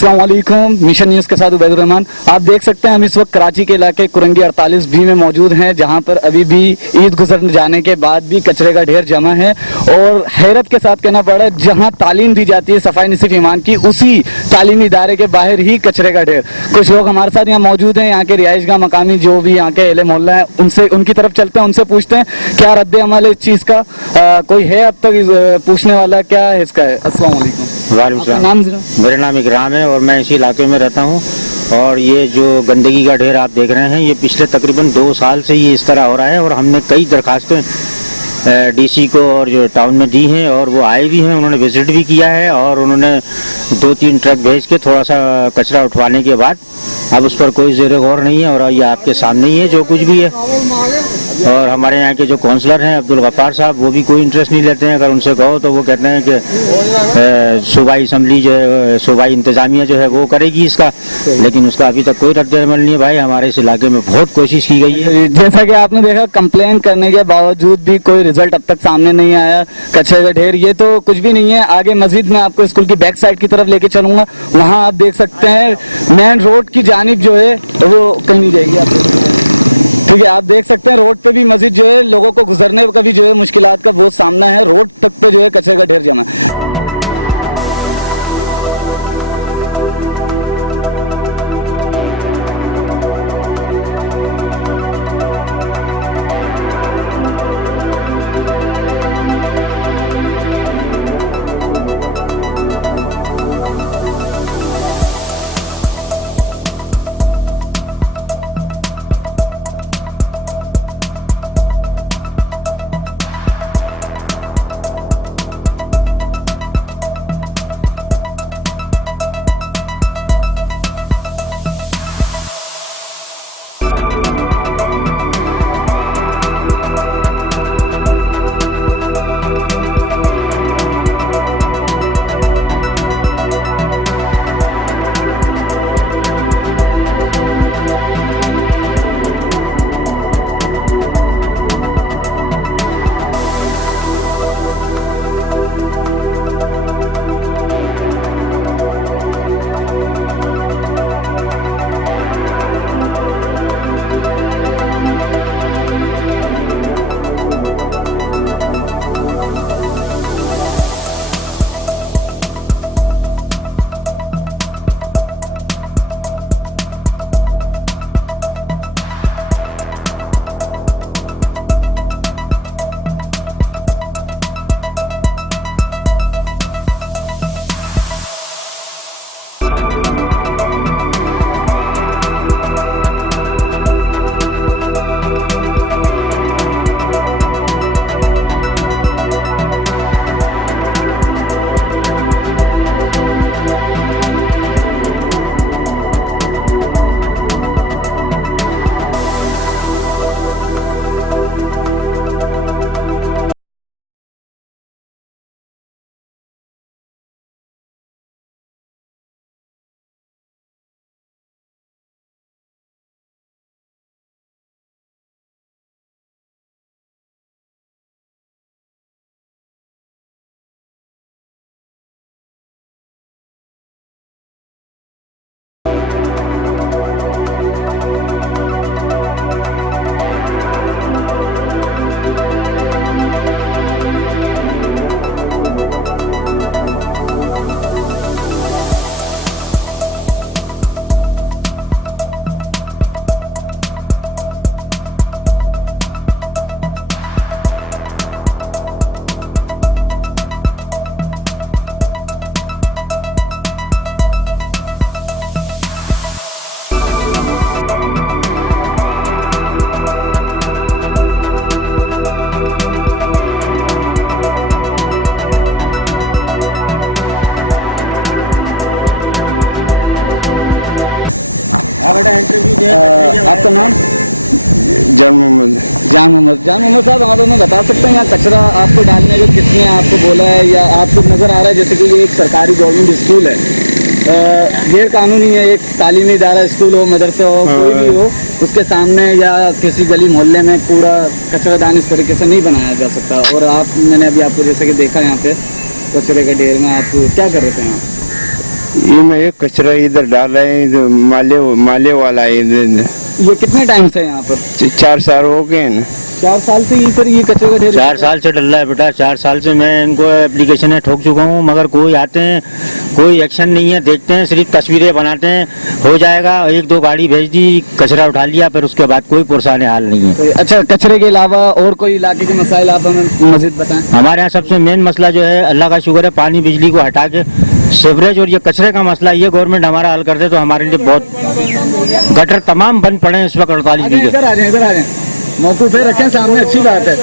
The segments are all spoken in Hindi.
अस्सलाम वालेकुम, मिशन न्यूज़ के साथ उबाid रहमान। आप देख सकते हैं हम इस वक्त कराची के इलाके कोरंगी 48B में मौजूद हैं, जहां पर अभी भी ईद गुजर जाने के बाद भी कचरे का ढेर जमा है। और हैरत के साथ कहना पड़ा, जहां तालीम दी जाती है सफाई निसिफ ईमान की, उसी तालीमी इदारे के बाहर ही कचरे का ढेर। कुछ लोग हमारे साथ यहाँ मौजूद हैं, यहाँ के रिहाइशगाह मकामी जो भी यहाँ के अहले मोहल्ला है, उनसे उनकी तरफ चलते हैं, उनसे पूछते हैं क्या रद्द अमल है इस चीज़ का। कोई है अब तक पूछने वाला, क्या है इसका है? अस्सलाम वालेकुम। नाम मेरा नाम इकराम है और मैं इसी इलाके में रहता हूँ। और ये जो गंदगी का ढेर आप देख रहे हैं, ये पिछले तकरीबन 2 साल से ये इस तरह हो रहा है। और हमने कई दरखास्तें डीसी को और जो टाउन में दी हैं, और वो आए भी हैं, उन्होंने विजिट भी किया है। और उन्होंने 2-3 ट्रक भेज के थोड़ा सा कचरा उठवाने के बाद अब उस पर कोई ज़ेर गौर नहीं है। और ये आपके सामने ही है जो कुछ भी है। और हमारे यहाँ के जो काउंसलर हैं अब्दुल गफ्फार साहब, वो भी कोई इंटरेस्ट नहीं लेते हैं। अगर उनसे कहो तो वो कहते हैं कि सूबाई असम्बली जो है, सूबाई इंतज़ामिया जो है वो करेगी इसका, लेकिन उसका अभी तक कोई रद्द अमल नहीं है। भाई हमारे इस इलाके में बहुत कोशिश की गई है। जैसा कि आपने देखा, कंप्लेन करने के बावजूद भी कोई रिजल्ट अब तक सामने नहीं आया। कचरे का ढेर ये तो कुछ भी नहीं है। आगे मस्जिद में आपको स्कूल की बैक साइड की तरफ लेके चलूंगा, वहाँ आप देख सकते हैं मेन रोड की जानिब जो है वो कहीं नहीं जाएगी आप, ठीक है। आप देख सकते हैं रोड पे भी मस्जिद जो है, लोगों को गुजरने का भी जो है मुश्किलात का बहुत सामना है। रोड तक पे जो है कचरे का ढेर जमा है। आपका नाम? जान मोहम्मद साहब, आप हमें बता सकते हैं यहाँ कचरा आपको डालने का किसने आपको बोला है, या आपको नज़र आ रहा है जैसे कि ये एक सरकारी गवर्नमेंट स्कूल है, गैर कानूनी है, एक तालीमी इदारा स्कूल हो, मदरसा हो, कोई भी हो, उसके सामने या किसी गली मोहल्ले में पूरा कचरादान इस तरीके से नहीं बनाया जा सकता। और मैंने अभी आपको जैसे कि देखा यहाँ पे कचरे के ढेर में आप क्या कर रहे थे यहाँ? ये मैं एक कचरा इधर डाल रहे हैं, इधर माले वाला है इधर। ये कितने टाइम से है यहाँ पर? 4 साल हो गए ना। 4 साल से यहीं पर ये कचरे का ढेर? 4 साल से डल रहा है बेटा, 4 साल से मैं इनको एप्लीकेशन ठोक चुका हूँ, मगर कोई आते हैं, कोई एक्शन नहीं है। देखते हैं, सिर्फ तस्वीरें बनाते हैं, हो जाएगा, 1-2 गाड़ी भेज दी, कचरा उठा लिया, फिर उसके बाद कोई पुरसाने हाल नहीं है। तो अच्छा, कचरे के अलावा और कोई इलाके के मसाइल आप हमें मजीद बताएं। हमारे यहाँ सबसे मेन मसला जो है, अल्लाह का शुक्र है, पानी बिजली को हटा के सीवरेज और ये कचरे का मसला, ये गवर्नमेंट हमारा हल कर दे तो हमारे लिए बहुत। गटर तमाम बंद पड़े हैं इस वक्त 48 बीघे। इधर आ जाए, मौकूफ पे रखें सामने, अच्छी बात है।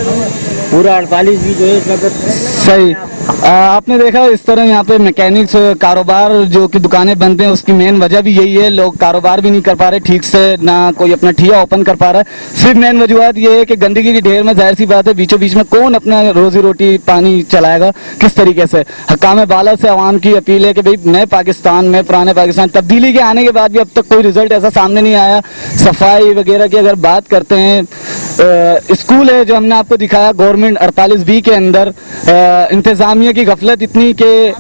पूरा 48 बीघे जो है इस वक्त। सही। आपने देखा इस तरह यहाँ पे मैकेनिक्स कारोबार जो कि दुकानें बंद हैं, उसकी मेन वजह भी यही है, लोग कारोबार भी नहीं कर पा रहे ठीक से, ना कोई अपना ठिया ओपन कर पा रहा है। सिर्फ मेन वजूहत ये है कि गंदगी की ढेर में, जाहिर सी बात है, बीचों बीच में कौन अपना रोजी रोटी पानी चलाएगा, किस तरीके से। हकाम बाला से आवाम की अपील है कि भाई नए पाकिस्तान में, पुराने पाकिस्तान, तब्दीली के आने के बाद भी अब तक कोई रिजल्ट ऐसा सामने नहीं आया। सफाई वगैरह की अगर बात करते हैं, स्कूल है जो हमने आपको दिखाया गवर्नमेंट 48B के अंदर, इंतजामिया की गफलत इतनी कि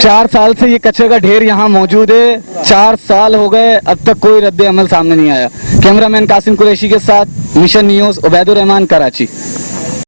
4 साल से ये कचरे का ढेर यहाँ मौजूद है। 4 साल हो गए, अब तक कोई रद्द अमल सामने नहीं आया। कैमरामैन कासिम कुरैशी के साथ मिशन न्यूज़, उबैद रहमान, कराची।